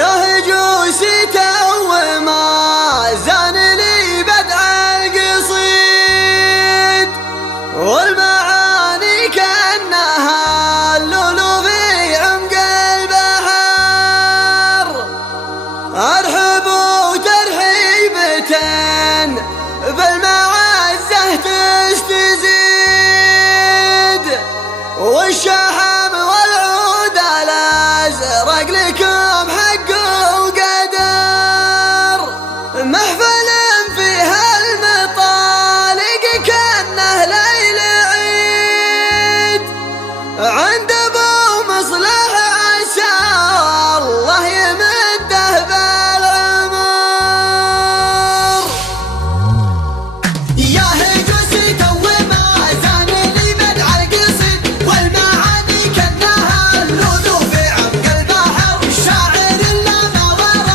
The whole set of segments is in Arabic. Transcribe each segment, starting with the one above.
هجوسي تو ما زان لي بدع القصيد، والمعاني كأنها اللؤلؤ في عمق البحر. أرحب ترحيبة بالمعزة تستزيد، والشحم والعود الأزرق لكم حق وقدر. محفل فيها المطالق كأنه ليل عيد، عند ابو مصلح عسى الله يمده بالعمر. يا هجوسي تو ما زان لي بدع القصيد، والمعاني كأنها اللؤلؤ في عمق البحر. الشاعر اللي ما ورد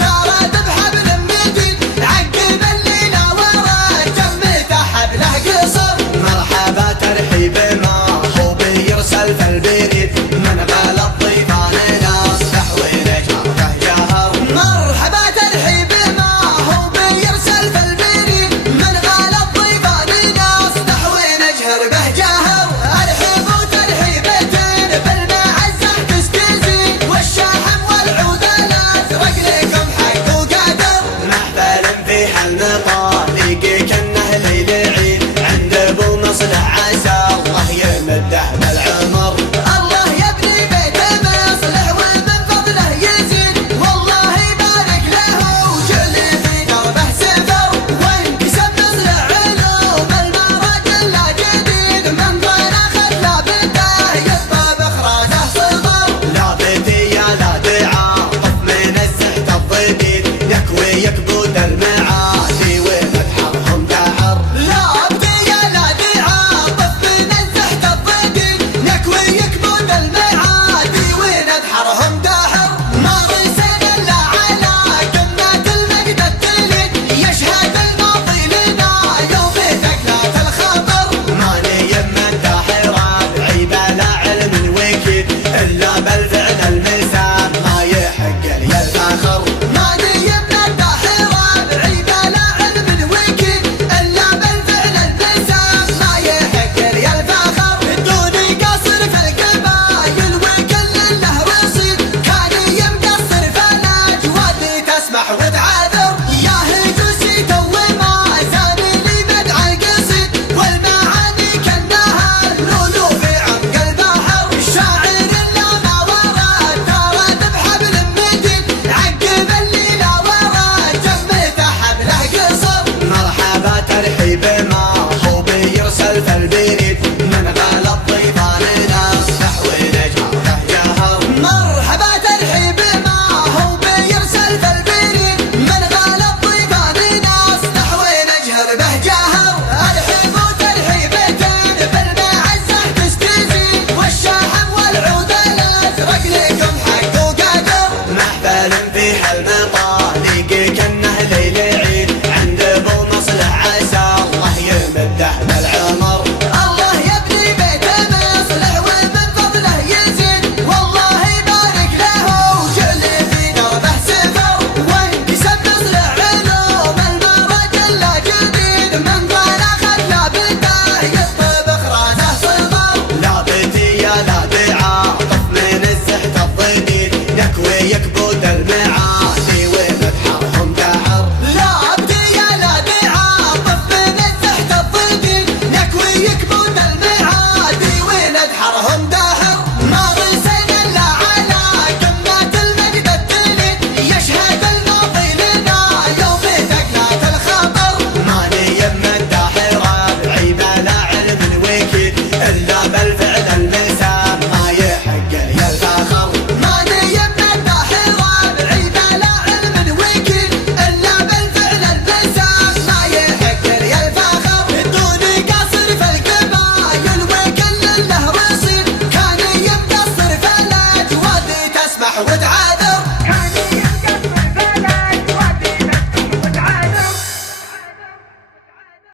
ترى بحبل مديد، عقب الليلة ورد جمته حبله قصر. مرحبا ترحيب ما هو بيرسل في البريد، من غلط ضيفان نصح ونجره جهر. مرحبا ترحيب ما هو بيرسل في البريد، من غلط ضيفان نصح ونجهر به جهر. ارحب ترحيبتين بالمعزة تستزيد، والشحم والعود الازرق لكم حق وقدر. محفل فيها المطالق كأنه ليل عيد، عند ابو مصلح عسى الله يمده بالعمر. الله يبني بيت مصلح ومن فضله يزيد، والله يبارك له وجعل في دربه سفر. وانكسب مصلح علوم المراد لا جديد، من ضينا خلا بده يطبخ راسه صدر. لا بيتي يا لا عاطف من الزحت الضديد، يكوي يكبد المعادي ومدحرهم دحر. لا ابدي يا لا عاطف من الزحت الضديد، نكوي يكبد المعادي وندحرهم داحر. ما رسل الا على قمة المجد التليد، يشهد الماضي لنا يوم ثقلات الخطر. ماني يمن داحرة بعيبة لا علم الوكيد، إلا بالفعل المثال ما يحق لي الفخر. ماني يبنى الداحرة بعيبة لا علم الوكيل، إلا بالفعل المثال ما يحق لي الفخر. دوني قصر في القبايل وكل له رصيد، كان يمقصر في الأجواد تسمح وتعذر. يا هجوسي تو ما زان لي بدع القصيد، والمعاني كأنها اللؤلؤ في عمق البحر. الشاعر اللي ما ورد ترى بحبل مديد، عقب الليلة ورد جمته حبله قصر. مرحبا ترحيب ما هو بيرسل في البريد، من غلط ضيفان نصح ونجره جهر. مرحبا ترحيب ما هو بيرسل في البريد، من غلط ضيفان نصلح ونجهر به جهر. ارحب ترحيبتين بالمعزة تستزيد، والشحم والعود الازرق لكم حق وقدر. محفل فيها المطالق كأنه ليل عيد، عند ابو مصلح عسى الله يمده بالعمر. الله يبني بيت مصلح ومن فضله يزيد، والله يبارك له وجعل في دربه سفر. وانكسب مصلح علوم المراد لا جديد، من ضينا خلا بده يطبخ راسه صدر. لا بيتي يا لا عاطف من الزحت الضديد، يكوي يكبد المعادي ومدحرهم دحر. لا ابدي يا لا عاطف من الزحت الضديد، نكوي يكبد المعادي وندحرهم داحر. ما رسل الا على قمة المجد التليد، يشهد الماضي لنا يوم ثقلات الخطر. ماني يمن داحرة بعيبة لا علم الوكيد، إلا